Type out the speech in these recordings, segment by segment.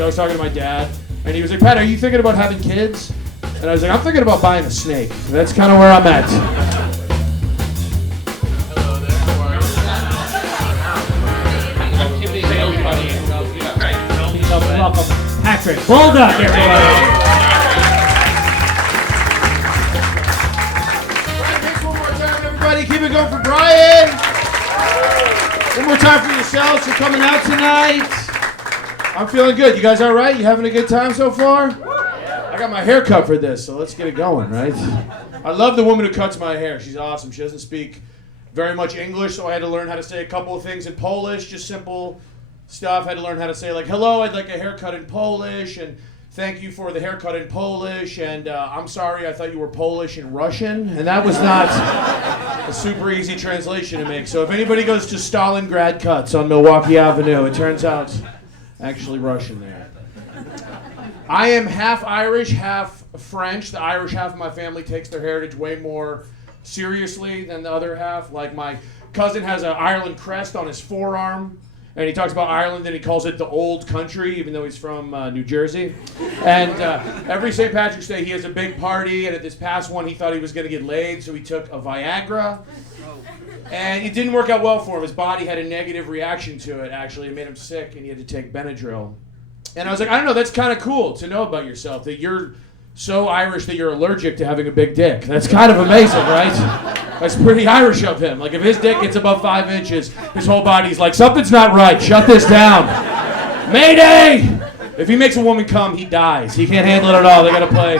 I was talking to my dad, and he was like, Pat, are you thinking about having kids? And I was like, I'm thinking about buying a snake. That's kind of where I'm at. Hello there, how are you? Welcome, Patrick Bolduc, everybody. One more time, everybody. Keep it going for Brian. One more time for yourselves for coming out tonight. I'm feeling good. You guys all right? You having a good time so far? I got my hair cut for this, so let's get it going, right? I love the woman who cuts my hair. She's awesome. She doesn't speak very much English, so I had to learn how to say a couple of things in Polish, just simple stuff. I had to learn how to say, like, hello, I'd like a haircut in Polish, and thank you for the haircut in Polish, and I'm sorry, I thought you were Polish in Russian, and that was not a super easy translation to make. So if anybody goes to Stalingrad Cuts on Milwaukee Avenue, it turns out actually Russian there. I am half Irish, half French. The Irish half of my family takes their heritage way more seriously than the other half. Like, my cousin has an Ireland crest on his forearm, and he talks about Ireland and he calls it the old country, even though he's from New Jersey. And every St. Patrick's Day he has a big party, and at this past one he thought he was going to get laid, so he took a Viagra. And it didn't work out well for him. His body had a negative reaction to it, actually. It made him sick, and he had to take Benadryl. And I was like, I don't know, that's kind of cool to know about yourself, that you're so Irish that you're allergic to having a big dick. That's kind of amazing, right? That's pretty Irish of him. Like, if his dick gets above 5 inches, his whole body's like, something's not right, shut this down. Mayday! If he makes a woman come, he dies. He can't handle it at all. They gotta play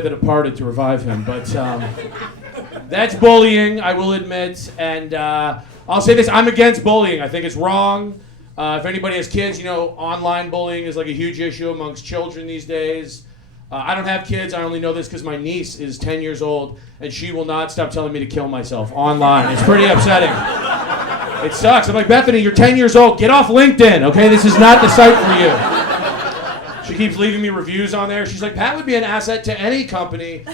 The Departed to revive him. But that's bullying, I will admit. And I'll say this, I'm against bullying. I think it's wrong. If anybody has kids, you know, online bullying is like a huge issue amongst children these days. I don't have kids. I only know this because my niece is 10 years old, and she will not stop telling me to kill myself online. It's pretty upsetting. It sucks. I'm like, Bethany, you're 10 years old. Get off LinkedIn, okay? This is not the site for you. She keeps leaving me reviews on there. She's like, Pat would be an asset to any company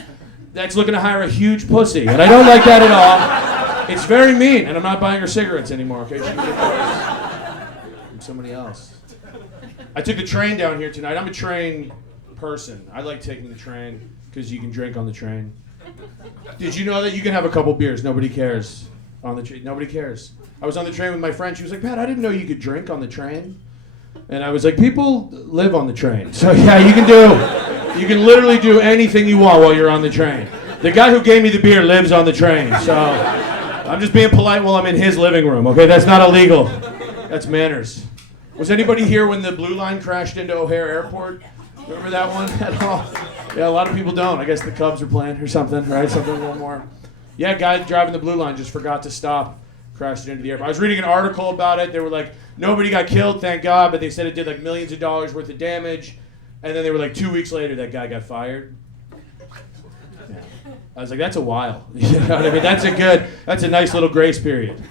that's looking to hire a huge pussy, and I don't like that at all. It's very mean, and I'm not buying her cigarettes anymore, okay? She can get those from somebody else. I took the train down here tonight. I'm a train person. I like taking the train because you can drink on the train. Did you know that you can have a couple beers? Nobody cares on the train. Nobody cares. I was on the train with my friend. She was like, Pat, I didn't know you could drink on the train. And I was like, people live on the train. So yeah, you can literally do anything you want while you're on the train. The guy who gave me the beer lives on the train. So I'm just being polite while I'm in his living room, okay? That's not illegal. That's manners. Was anybody here when the Blue Line crashed into O'Hare Airport? Remember that one at all? Yeah, a lot of people don't. I guess the Cubs are playing or something, right? Something a little more. Yeah, guy driving the Blue Line just forgot to stop, crashed into the airport. I was reading an article about it. They were like, nobody got killed, thank God, but they said it did like millions of dollars worth of damage. And then they were like, 2 weeks later, that guy got fired. Yeah. I was like, that's a while. You know what I mean? That's a nice little grace period.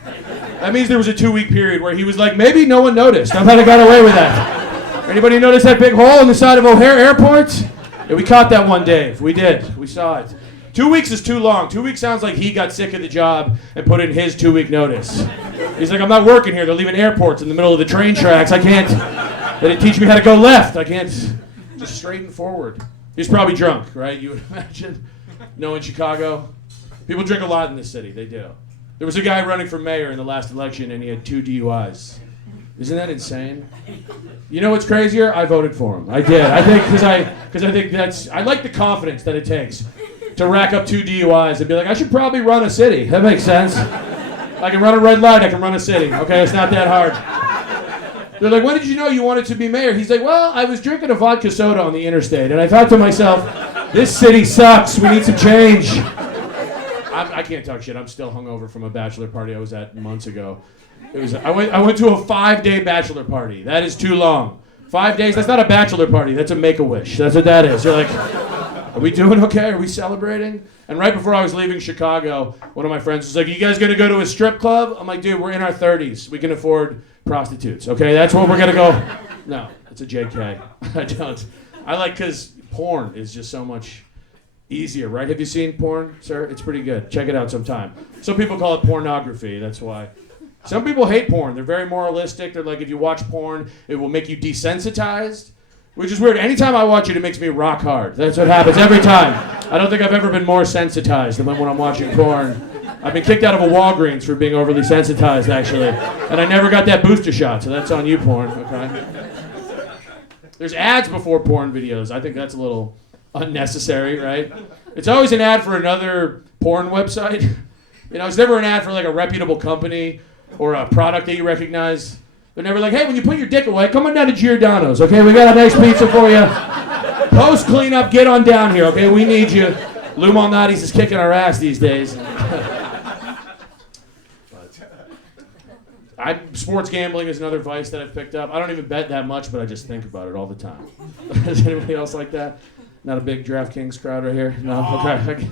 That means there was a 2-week period where he was like, maybe no one noticed. I might have got away with that. Anybody notice that big hole in the side of O'Hare Airport? Yeah, we caught that one, Dave. We did. We saw it. 2 weeks is too long. 2 weeks sounds like he got sick of the job and put in his 2-week notice. He's like, I'm not working here. They're leaving airports in the middle of the train tracks. I can't. They didn't teach me how to go left. I can't just straighten forward. He's probably drunk, right? You would imagine. No, in Chicago. People drink a lot in this city. They do. There was a guy running for mayor in the last election, and he had 2 DUIs. Isn't that insane? You know what's crazier? I voted for him. I did. I think because I think I like the confidence that it takes to rack up 2 DUIs and be like, I should probably run a city. That makes sense. I can run a red light. I can run a city. Okay, it's not that hard. They're like, when did you know you wanted to be mayor? He's like, well, I was drinking a vodka soda on the interstate, and I thought to myself, this city sucks. We need some change. I can't talk shit. I'm still hungover from a bachelor party I was at months ago. I went to a 5-day bachelor party. That is too long. 5 days, that's not a bachelor party. That's a make-a-wish. That's what that is. You're like, are we doing okay? Are we celebrating? And right before I was leaving Chicago, one of my friends was like, you guys going to go to a strip club? I'm like, dude, we're in our 30s. We can afford prostitutes, okay? That's where we're going to go. No, it's a JK. I don't. I like, because porn is just so much easier, right? Have you seen porn, sir? It's pretty good. Check it out sometime. Some people call it pornography. That's why. Some people hate porn. They're very moralistic. They're like, if you watch porn, it will make you desensitized. Which is weird. Anytime I watch it, it makes me rock hard. That's what happens every time. I don't think I've ever been more sensitized than when I'm watching porn. I've been kicked out of a Walgreens for being overly sensitized, actually. And I never got that booster shot, so that's on you, porn, okay? There's ads before porn videos. I think that's a little unnecessary, right? It's always an ad for another porn website. You know, it's never an ad for like a reputable company or a product that you recognize. They're never like, hey, when you put your dick away, come on down to Giordano's, okay? We got a nice pizza for you. Post cleanup, get on down here, okay? We need you. Lou Malnati's is kicking our ass these days. Sports gambling is another vice that I've picked up. I don't even bet that much, but I just think about it all the time. Is anybody else like that? Not a big DraftKings crowd right here? No? Okay.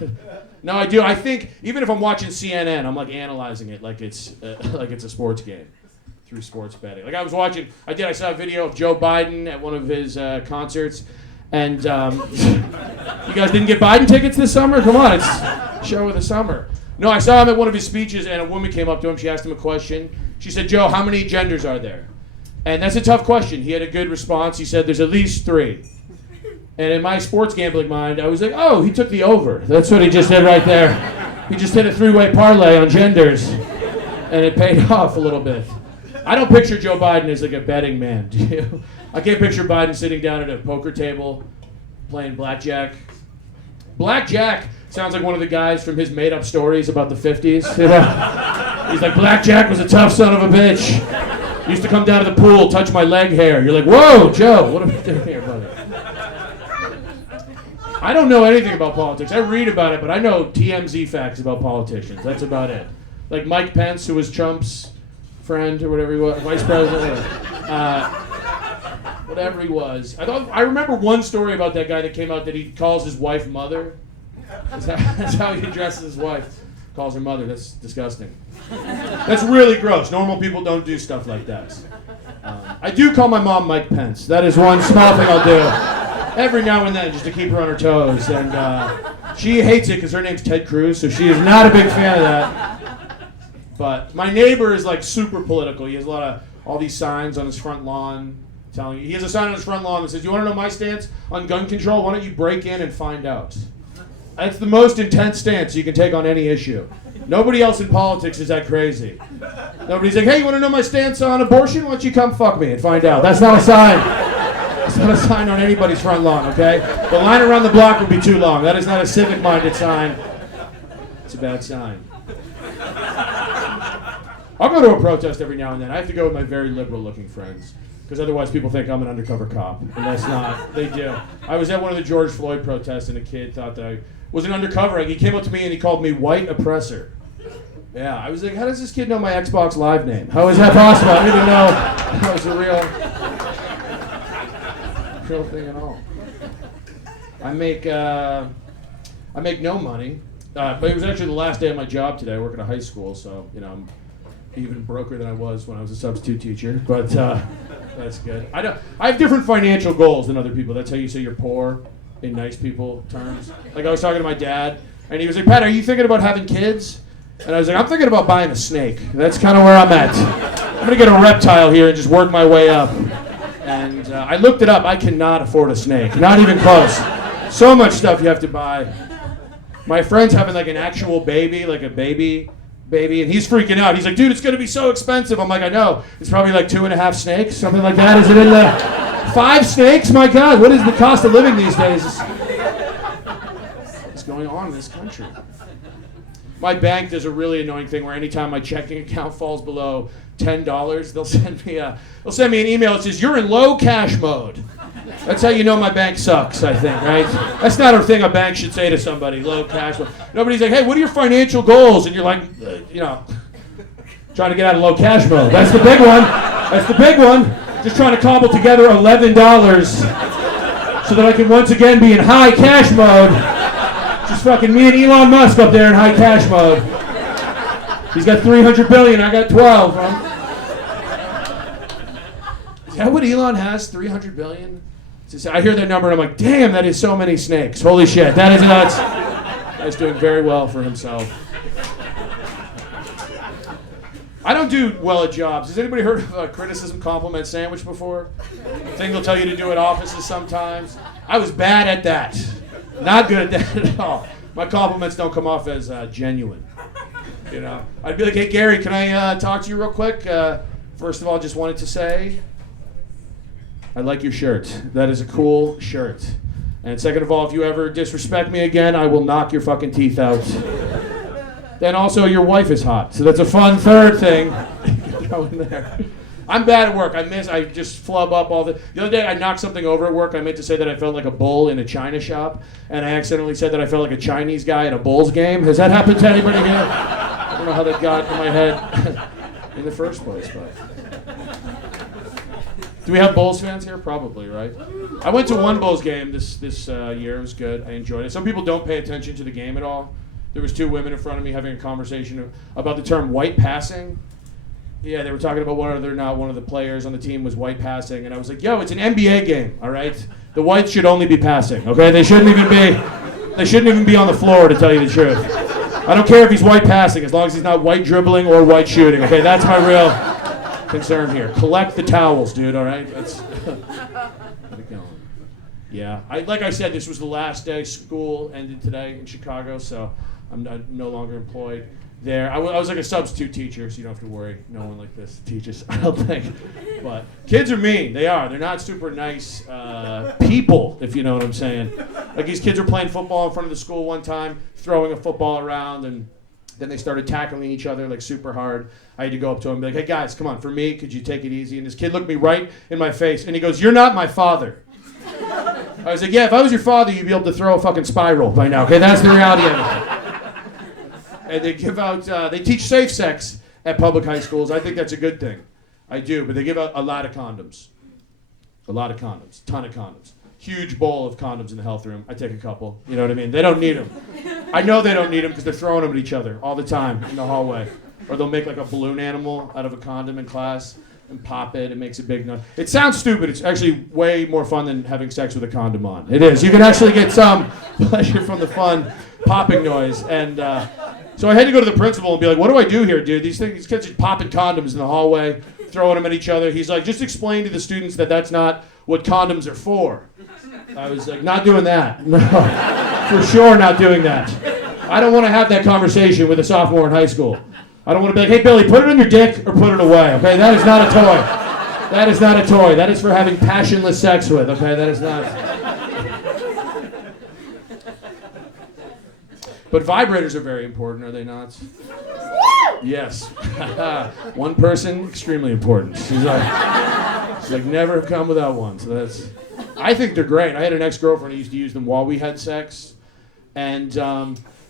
No, I do. I think, even if I'm watching CNN, I'm like analyzing it like it's a sports game through sports betting. Like I saw a video of Joe Biden at one of his concerts, and you guys didn't get Biden tickets this summer? Come on, it's show of the summer. No, I saw him at one of his speeches, and a woman came up to him. She asked him a question. She said, Joe, how many genders are there? And that's a tough question. He had a good response. He said, there's at least 3. And in my sports gambling mind, I was like, oh, he took the over. That's what he just did right there. He just hit a 3-way parlay on genders, and it paid off a little bit. I don't picture Joe Biden as like a betting man, do you? I can't picture Biden sitting down at a poker table playing blackjack. Blackjack sounds like one of the guys from his made-up stories about the 50s. You know? He's like, Blackjack was a tough son of a bitch. Used to come down to the pool, touch my leg hair. You're like, whoa, Joe, what are we doing here, buddy? I don't know anything about politics. I read about it, but I know TMZ facts about politicians. That's about it. Like Mike Pence, who was Trump's friend or whatever he was, vice president, whatever he was. I remember one story about that guy that came out that he calls his wife mother. That's how he addresses his wife. Calls her mother. That's disgusting. That's really gross. Normal people don't do stuff like that. I do call my mom Mike Pence. That is one small thing I'll do. Every now and then, just to keep her on her toes. And she hates it because her name's Ted Cruz, so she is not a big fan of that. But my neighbor is like super political. He has all these signs on his front lawn telling you. He has a sign on his front lawn that says, you want to know my stance on gun control? Why don't you break in and find out? That's the most intense stance you can take on any issue. Nobody else in politics is that crazy. Nobody's like, hey, you want to know my stance on abortion? Why don't you come fuck me and find out? That's not a sign. It's not a sign on anybody's front lawn, okay? The line around the block would be too long. That is not a civic-minded sign. It's a bad sign. I'll go to a protest every now and then. I have to go with my very liberal-looking friends, because otherwise people think I'm an undercover cop, and that's not. They do. I was at one of the George Floyd protests, and a kid thought that I was an undercover. He came up to me and he called me white oppressor. Yeah, I was like, how does this kid know my Xbox Live name? How is that possible? I didn't even know that was a real thing at all. I make no money, but it was actually the last day of my job today. I work at a high school, so you know I'm even broker than I was when I was a substitute teacher. But that's good. I have different financial goals than other people. That's how you say you're poor in nice people terms. Like I was talking to my dad, and he was like, "Pat, are you thinking about having kids?" And I was like, "I'm thinking about buying a snake. That's kind of where I'm at. I'm gonna get a reptile here and just work my way up." And I looked it up. I cannot afford a snake. Not even close. So much stuff you have to buy. My friend's having like an actual baby, like a baby, and he's freaking out. He's like, dude, it's going to be so expensive. I'm like, I know. It's probably like 2.5 snakes, something like that. Is it in the 5 snakes? My God, what is the cost of living these days? What's going on in this country? My bank does a really annoying thing where anytime my checking account falls below $10, they'll send me an email that says, you're in low cash mode. That's how you know my bank sucks, I think, right? That's not a thing a bank should say to somebody, low cash mode. Nobody's like, hey, what are your financial goals? And you're like, trying to get out of low cash mode. That's the big one. That's the big one. Just trying to cobble together $11 so that I can once again be in high cash mode. Just fucking me and Elon Musk up there in high cash mode. He's got 300 billion, I got 12. Huh? Is that what Elon has? 300 billion? I hear that number and I'm like, damn, that is so many snakes. Holy shit, that is nuts. That is doing very well for himself. I don't do well at jobs. Has anybody heard of a criticism compliment sandwich before? Thing they'll tell you to do at offices sometimes. I was bad at that. Not good at that at all. My compliments don't come off as genuine. You know, I'd be like, hey Gary, can I talk to you real quick? First of all, just wanted to say, I like your shirt. That is a cool shirt. And second of all, if you ever disrespect me again, I will knock your fucking teeth out. Then also, your wife is hot. So that's a fun third thing. Go in there. I'm bad at work. I just flub up all the other day I knocked something over at work. I meant to say that I felt like a bull in a china shop, and I accidentally said that I felt like a Chinese guy at a Bulls game. Has that happened to anybody here? I don't know how that got in my head in the first place, but. Do we have Bulls fans here? Probably, right? I went to one Bulls game this year. It was good. I enjoyed it. Some people don't pay attention to the game at all. There was two women in front of me having a conversation about the term white passing. Yeah, they were talking about whether or not one of the players on the team was white passing, and I was like, yo, it's an NBA game, all right? The whites should only be passing, okay? They shouldn't even be on the floor, to tell you the truth. I don't care if he's white passing, as long as he's not white dribbling or white shooting, okay? That's my real concern here. Collect the towels, dude, all right? That's yeah, like I said, this was the last day. School ended today in Chicago, so I'm no longer employed there. I was like a substitute teacher, so you don't have to worry. No one like this teaches, I don't think. But kids are mean. They are. They're not super nice people, if you know what I'm saying. Like these kids were playing football in front of the school one time, throwing a football around, and then they started tackling each other like super hard. I had to go up to him and be like, hey guys, come on, for me, could you take it easy? And this kid looked me right in my face, and he goes, you're not my father. I was like, yeah, if I was your father, you'd be able to throw a fucking spiral by now, okay? That's the reality of it. And they give out, they teach safe sex at public high schools. I think that's a good thing. I do, but they give out a lot of condoms. A lot of condoms, ton of condoms. Huge bowl of condoms in the health room. I take a couple, you know what I mean? They don't need them. I know they don't need them because they're throwing them at each other all the time in the hallway. Or they'll make like a balloon animal out of a condom in class and pop it. It makes a big noise. It sounds stupid. It's actually way more fun than having sex with a condom on. It is. You can actually get some pleasure from the fun popping noise. And so I had to go to the principal and be like, what do I do here, dude? These kids are popping condoms in the hallway, throwing them at each other. He's like, just explain to the students that that's not what condoms are for. I was like, not doing that. No, for sure not doing that. I don't want to have that conversation with a sophomore in high school. I don't want to be like, hey, Billy, put it on your dick or put it away, okay? That is not a toy. That is not a toy. That is for having passionless sex with, okay? That is not. But vibrators are very important, are they not? Yes. One person, extremely important. She's like, never have come without one. So that's, I think they're great. I had an ex-girlfriend who used to use them while we had sex. And,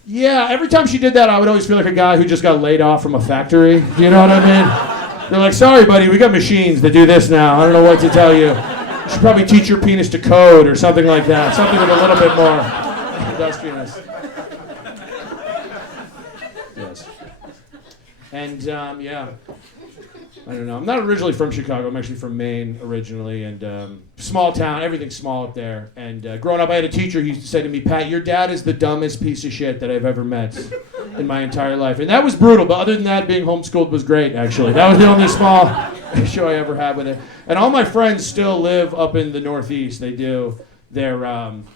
yeah, every time she did that, I would always feel like a guy who just got laid off from a factory. Do you know what I mean? They're like, sorry, buddy, we got machines that do this now. I don't know what to tell you. You should probably teach your penis to code or something like that. Something with a little bit more industrious. Yes. And, yeah. I don't know. I'm not originally from Chicago. I'm actually from Maine originally, and small town. Everything's small up there. And growing up, I had a teacher who used to say to me, Pat, your dad is the dumbest piece of shit that I've ever met in my entire life. And that was brutal, but other than that, being homeschooled was great, actually. That was the only small issue I ever had with it. And all my friends still live up in the Northeast. They do. They're,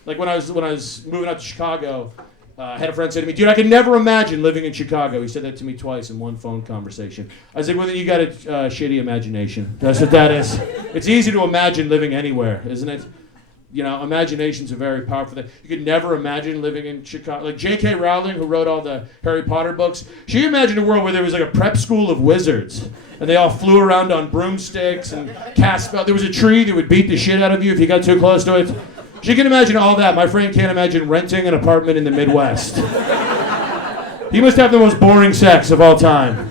like when I was moving out to Chicago, I had a friend say to me, dude, I could never imagine living in Chicago. He said that to me twice in one phone conversation. I was like, well, then you got a shitty imagination. That's what that is. It's easy to imagine living anywhere, isn't it? You know, imagination's a very powerful thing. You could never imagine living in Chicago. Like J.K. Rowling, who wrote all the Harry Potter books, she imagined a world where there was like a prep school of wizards. And they all flew around on broomsticks and cast spells. There was a tree that would beat the shit out of you if you got too close to it. She can imagine all that. My friend can't imagine renting an apartment in the Midwest. He must have the most boring sex of all time.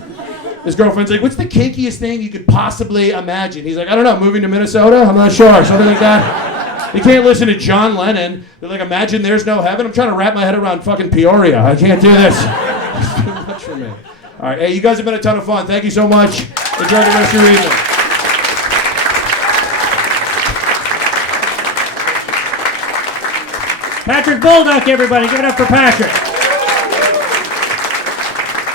His girlfriend's like, what's the kinkiest thing you could possibly imagine? He's like, I don't know, moving to Minnesota? I'm not sure, something like that. You can't listen to John Lennon. They're like, imagine there's no heaven. I'm trying to wrap my head around fucking Peoria. I can't do this. It's too much for me. All right, hey, you guys have been a ton of fun. Thank you so much. Enjoy the rest of your evening. Patrick Bolduc, everybody. Give it up for Patrick.